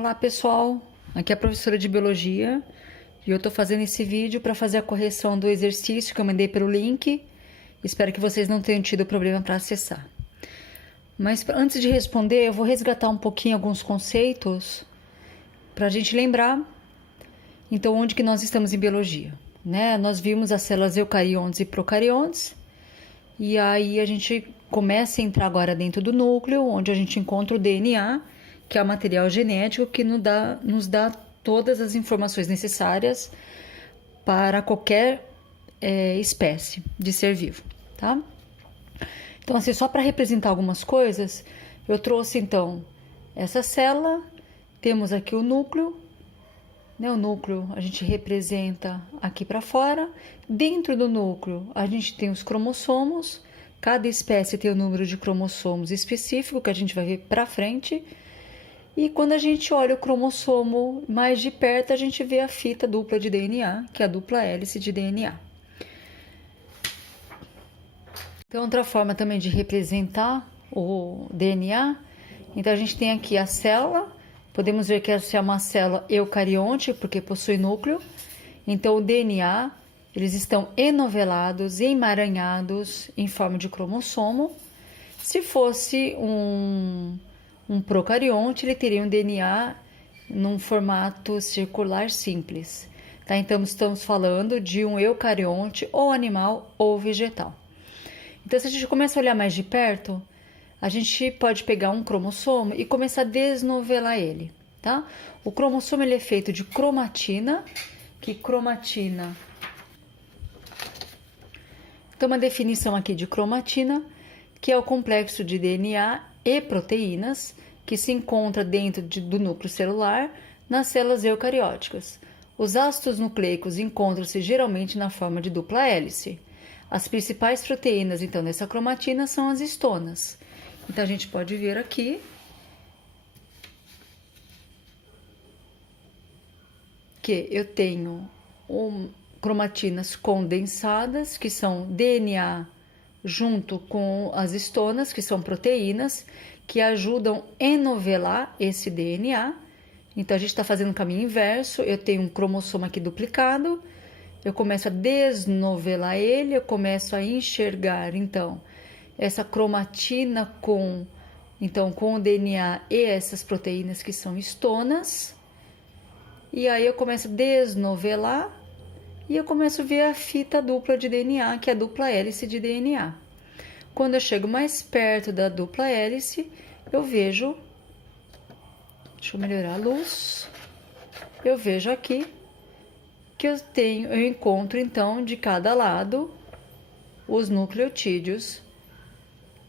Olá pessoal, aqui é a professora de Biologia e eu estou fazendo esse vídeo para fazer a correção do exercício que eu mandei pelo link. Espero que vocês não tenham tido problema para acessar. Mas antes de responder, eu vou resgatar um pouquinho alguns conceitos para a gente lembrar, então, onde que nós estamos em Biologia, né? Nós vimos as células eucariontes e procariontes e aí a gente começa a entrar agora dentro do núcleo, onde a gente encontra o DNA, que é o material genético que nos dá todas as informações necessárias para qualquer espécie de ser vivo, tá? Então, assim, só para representar algumas coisas, eu trouxe, então, essa célula, temos aqui o núcleo, né? O núcleo a gente representa aqui para fora, dentro do núcleo a gente tem os cromossomos, cada espécie tem o número de cromossomos específico que a gente vai ver para frente. E quando a gente olha o cromossomo mais de perto, a gente vê a fita dupla de DNA, que é a dupla hélice de DNA. Então, outra forma também de representar o DNA, então a gente tem aqui a célula, podemos ver que essa é uma célula eucarionte, porque possui núcleo. Então, o DNA, eles estão enovelados, emaranhados em forma de cromossomo. Se fosse um procarionte, ele teria um DNA num formato circular simples, tá? Então, estamos falando de um eucarionte ou animal ou vegetal. Então, se a gente começa a olhar mais de perto, a gente pode pegar um cromossomo e começar a desnovelar ele, tá? O cromossomo ele é feito de cromatina, que cromatina... Então, uma definição aqui de cromatina, que é o complexo de DNA e proteínas que se encontra dentro do núcleo celular nas células eucarióticas. Os ácidos nucleicos encontram-se geralmente na forma de dupla hélice. As principais proteínas, então, dessa cromatina são as histonas. Então, a gente pode ver aqui que eu tenho cromatinas condensadas, que são DNA junto com as histonas, que são proteínas, que ajudam a enovelar esse DNA. Então, a gente está fazendo o caminho inverso. Eu tenho um cromossomo aqui duplicado, eu começo a desnovelar ele, eu começo a enxergar, então, essa cromatina com o DNA e essas proteínas que são histonas. E aí eu começo a desnovelar e eu começo a ver a fita dupla de DNA, que é a dupla hélice de DNA. Quando eu chego mais perto da dupla hélice, eu vejo... Deixa eu melhorar a luz. Eu vejo aqui que eu encontro, então, de cada lado, os nucleotídeos,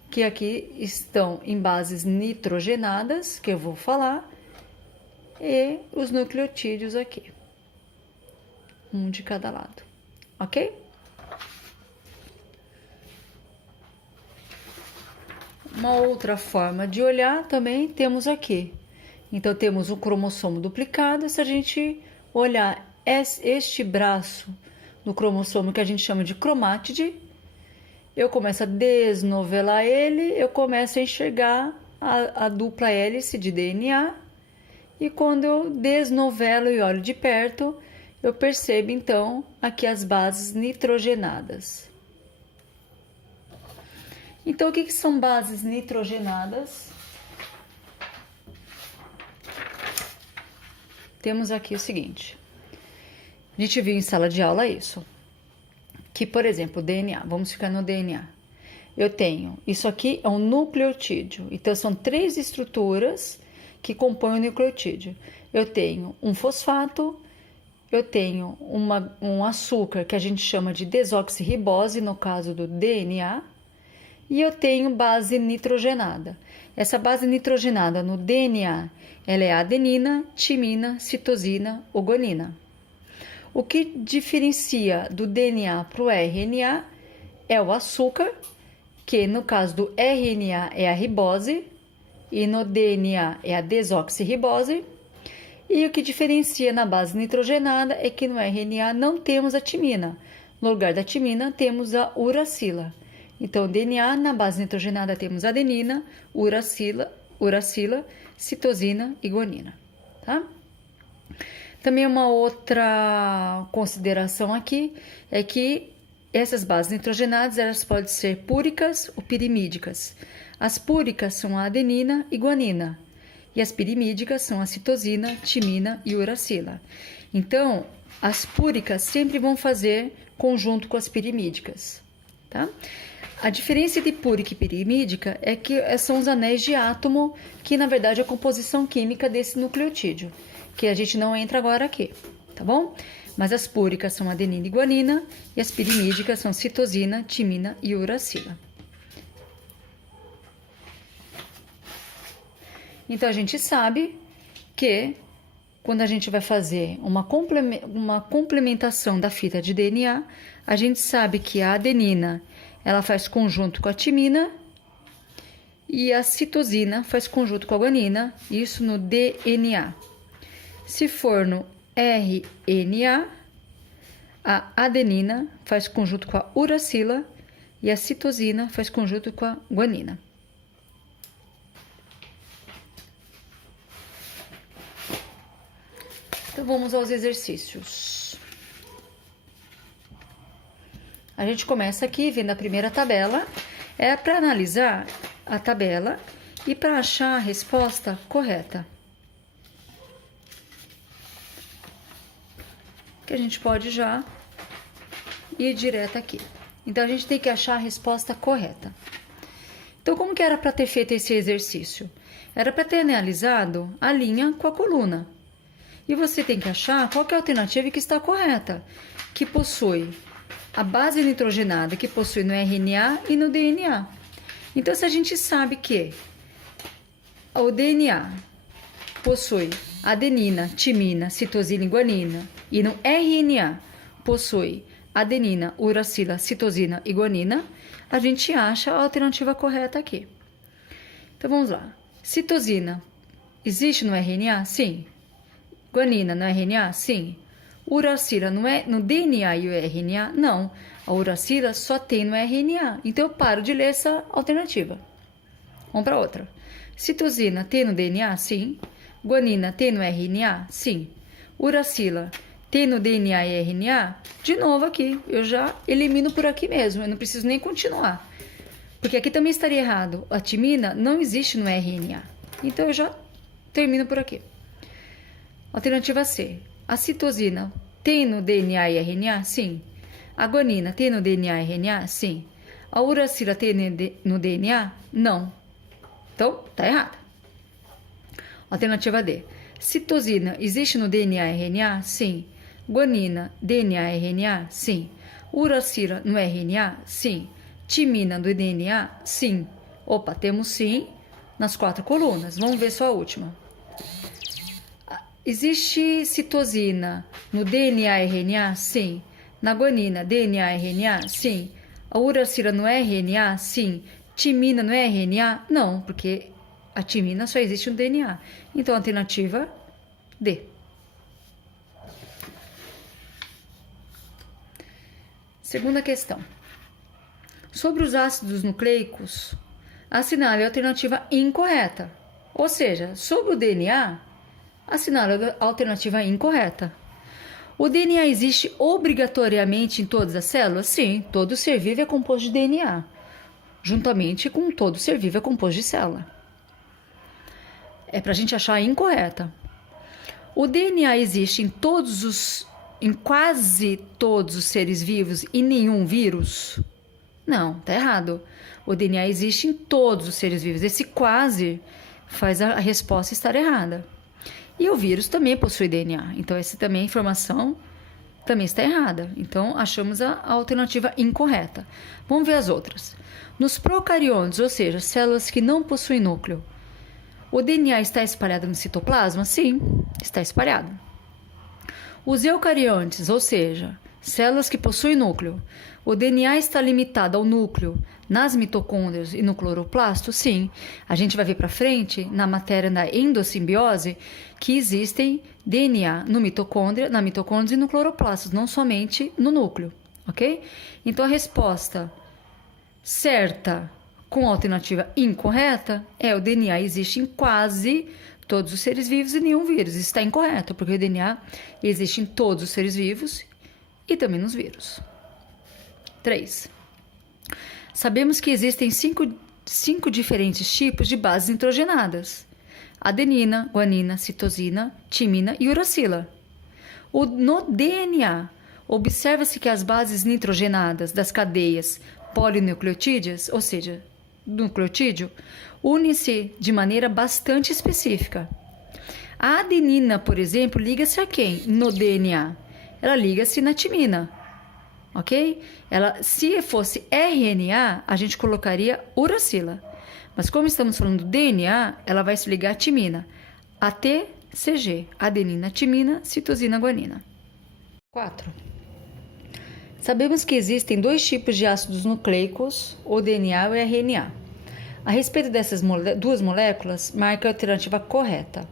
que aqui estão em bases nitrogenadas, que eu vou falar, e os nucleotídeos aqui. Um de cada lado, ok? Uma outra forma de olhar também temos aqui. Então, temos o cromossomo duplicado. Se a gente olhar este braço do cromossomo que a gente chama de cromátide, eu começo a desnovelar ele, eu começo a enxergar a dupla hélice de DNA. E quando eu desnovelo e olho de perto, eu percebo, então, aqui as bases nitrogenadas. Então, o que são bases nitrogenadas? Temos aqui o seguinte. A gente viu em sala de aula isso. Que, por exemplo, DNA. Vamos ficar no DNA. Eu tenho... Isso aqui é um nucleotídeo. Então, são 3 estruturas que compõem o nucleotídeo. Eu tenho um fosfato... Eu tenho um açúcar que a gente chama de desoxirribose, no caso do DNA, e eu tenho base nitrogenada. Essa base nitrogenada no DNA, ela é adenina, timina, citosina ou guanina. O que diferencia do DNA para o RNA é o açúcar, que no caso do RNA é a ribose, e no DNA é a desoxirribose. E o que diferencia na base nitrogenada é que no RNA não temos a timina. No lugar da timina, temos a uracila. Então, DNA, na base nitrogenada, temos adenina, uracila, citosina e guanina. tá? Também uma outra consideração aqui é que essas bases nitrogenadas, elas podem ser púricas ou pirimídicas. As púricas são a adenina e guanina, e as pirimídicas são a citosina, timina e uracila. Então, as púricas sempre vão fazer conjunto com as pirimídicas, tá? A diferença de púrica e pirimídica é que são os anéis de átomo, que na verdade é a composição química desse nucleotídeo, que a gente não entra agora aqui, tá bom? Mas as púricas são adenina e guanina, e as pirimídicas são citosina, timina e uracila. Então, a gente sabe que quando a gente vai fazer uma complementação da fita de DNA, a gente sabe que a adenina, ela faz conjunto com a timina e a citosina faz conjunto com a guanina, isso no DNA. Se for no RNA, a adenina faz conjunto com a uracila e a citosina faz conjunto com a guanina. Então, vamos aos exercícios. A gente começa aqui vendo a primeira tabela. É para analisar a tabela e para achar a resposta correta. Que a gente pode já ir direto aqui. Então, a gente tem que achar a resposta correta. Então, como que era para ter feito esse exercício? Era para ter analisado a linha com a coluna. E você tem que achar qual que é a alternativa que está correta, que possui a base nitrogenada, que possui no RNA e no DNA. Então, se a gente sabe que o DNA possui adenina, timina, citosina e guanina, e no RNA possui adenina, uracila, citosina e guanina, a gente acha a alternativa correta aqui. Então, vamos lá. Citosina existe no RNA? Sim. Guanina no RNA? Sim. Uracila no DNA e o RNA? Não. A uracila só tem no RNA. Então, eu paro de ler essa alternativa. Vamos para outra. Citosina tem no DNA? Sim. Guanina tem no RNA? Sim. Uracila tem no DNA e RNA? De novo aqui, eu já elimino por aqui mesmo. Eu não preciso nem continuar. Porque aqui também estaria errado. A timina não existe no RNA. Então, eu já termino por aqui. Alternativa C. A citosina tem no DNA e RNA? Sim. A guanina tem no DNA e RNA? Sim. A uracila tem no DNA? Não. Então, tá errada. Alternativa D. Citosina existe no DNA e RNA? Sim. Guanina, DNA e RNA? Sim. Uracila no RNA? Sim. Timina do DNA? Sim. Opa, temos sim nas 4 colunas. Vamos ver só a última. Existe citosina no DNA e RNA? Sim. Na guanina, DNA e RNA? Sim. A uracila no RNA? Sim. Timina no RNA? Não, porque a timina só existe no DNA. Então, a alternativa D. Segunda questão. Sobre os ácidos nucleicos, assinale a alternativa incorreta. Ou seja, sobre o DNA, assinale a alternativa incorreta. O DNA existe obrigatoriamente em todas as células? Sim, todo ser vivo é composto de DNA, juntamente com todo ser vivo é composto de célula. É para a gente achar a incorreta. O DNA existe em quase todos os seres vivos e nenhum vírus? Não, tá errado. O DNA existe em todos os seres vivos. Esse quase faz a resposta estar errada. E o vírus também possui DNA. Então, essa também informação também está errada. Então, achamos a alternativa incorreta. Vamos ver as outras. Nos procariontes, ou seja, células que não possuem núcleo, o DNA está espalhado no citoplasma? Sim, está espalhado. Os eucariontes, ou seja, células que possuem núcleo, o DNA está limitado ao núcleo nas mitocôndrias e no cloroplasto? Sim. A gente vai ver para frente, na matéria da endossimbiose, que existem DNA na mitocôndria e no cloroplasto, não somente no núcleo, ok? Então, a resposta certa com a alternativa incorreta é o DNA existe em quase todos os seres vivos e nenhum vírus. Isso está incorreto, porque o DNA existe em todos os seres vivos e também nos vírus. 3. Sabemos que existem cinco diferentes tipos de bases nitrogenadas: adenina, guanina, citosina, timina e uracila. No DNA, observa-se que as bases nitrogenadas das cadeias polinucleotídeas, ou seja, do nucleotídeo, unem-se de maneira bastante específica. A adenina, por exemplo, liga-se a quem no DNA? Ela liga-se na timina, ok? Se fosse RNA, a gente colocaria uracila. Mas como estamos falando do DNA, ela vai se ligar à timina. ATCG, adenina, timina, citosina, guanina. 4. Sabemos que existem 2 tipos de ácidos nucleicos, o DNA e o RNA. A respeito dessas duas moléculas, marque a alternativa correta.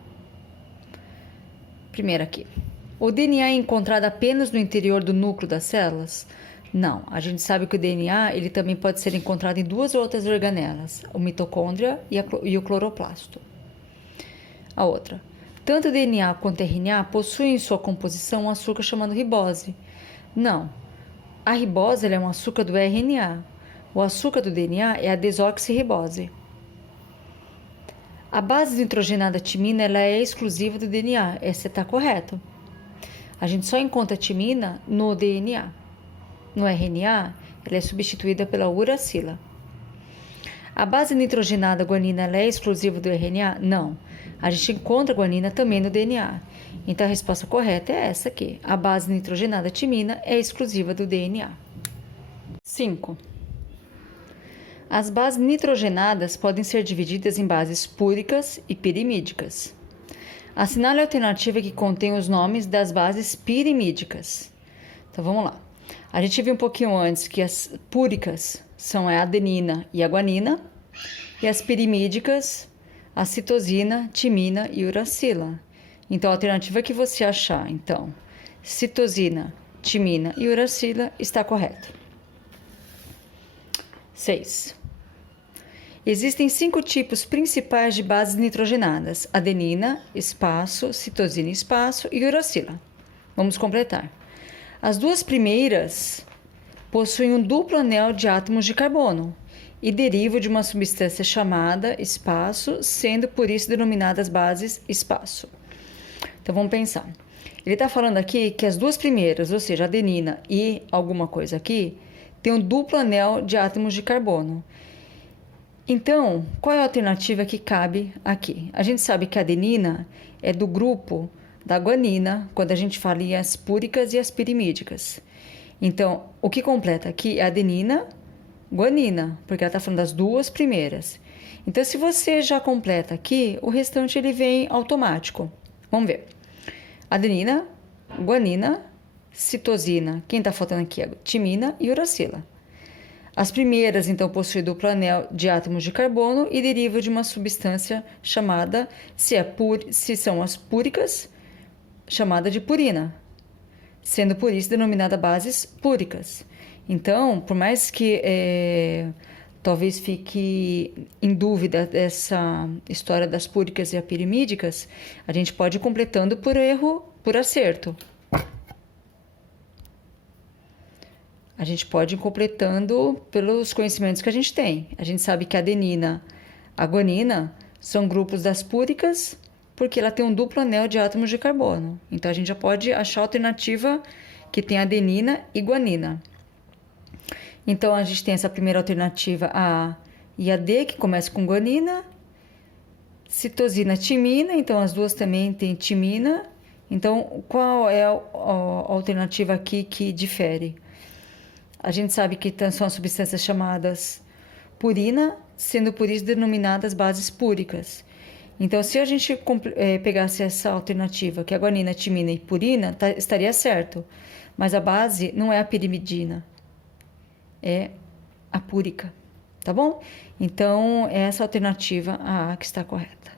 Primeiro aqui. O DNA é encontrado apenas no interior do núcleo das células? Não. A gente sabe que o DNA ele também pode ser encontrado em 2 outras organelas, a mitocôndria e o cloroplasto. A outra. Tanto o DNA quanto o RNA possuem em sua composição um açúcar chamado ribose. Não. A ribose é um açúcar do RNA. O açúcar do DNA é a desoxirribose. A base nitrogenada timina ela é exclusiva do DNA. Essa está correto. A gente só encontra timina no DNA. No RNA, ela é substituída pela uracila. A base nitrogenada guanina ela é exclusiva do RNA? Não. A gente encontra guanina também no DNA. Então a resposta correta é essa aqui. A base nitrogenada timina é exclusiva do DNA. 5. As bases nitrogenadas podem ser divididas em bases púricas e pirimídicas. Assinale a alternativa que contém os nomes das bases pirimídicas. Então vamos lá. A gente viu um pouquinho antes que as púricas são a adenina e a guanina, e as pirimídicas, a citosina, timina e uracila. Então a alternativa que você achar, então, citosina, timina e uracila está correta. 6. Existem 5 tipos principais de bases nitrogenadas: adenina, espaço, citosina, espaço e uracila. Vamos completar. As 2 primeiras possuem um duplo anel de átomos de carbono e derivam de uma substância chamada espaço, sendo por isso denominadas bases espaço. Então vamos pensar. Ele está falando aqui que as 2 primeiras, ou seja, adenina e alguma coisa aqui, tem um duplo anel de átomos de carbono. Então, qual é a alternativa que cabe aqui? A gente sabe que a adenina é do grupo da guanina, quando a gente fala em as púricas e as pirimídicas. Então, o que completa aqui é adenina, guanina, porque ela está falando das 2 primeiras. Então, se você já completa aqui, o restante ele vem automático. Vamos ver. Adenina, guanina, citosina. Quem está faltando aqui é timina e uracila. As primeiras, então, possuem duplo anel de átomos de carbono e derivam de uma substância chamada, se são as púricas, chamada de purina, sendo por isso denominada bases púricas. Então, por mais que talvez fique em dúvida dessa história das púricas e apirimídicas, a gente pode ir completando por erro, por acerto. A gente pode ir completando pelos conhecimentos que a gente tem. A gente sabe que a adenina, a guanina são grupos das púricas, porque ela tem um duplo anel de átomos de carbono. Então, a gente já pode achar a alternativa que tem adenina e guanina. Então, a gente tem essa primeira alternativa, a e a D, que começa com guanina, citosina, timina, então as 2 também têm timina. Então, qual é a alternativa aqui que difere? A gente sabe que são as substâncias chamadas purina, sendo por isso denominadas bases púricas. Então, se a gente pegasse essa alternativa, que é a guanina, timina e purina, estaria certo. Mas a base não é a pirimidina, é a púrica, tá bom? Então, essa alternativa, a que está correta.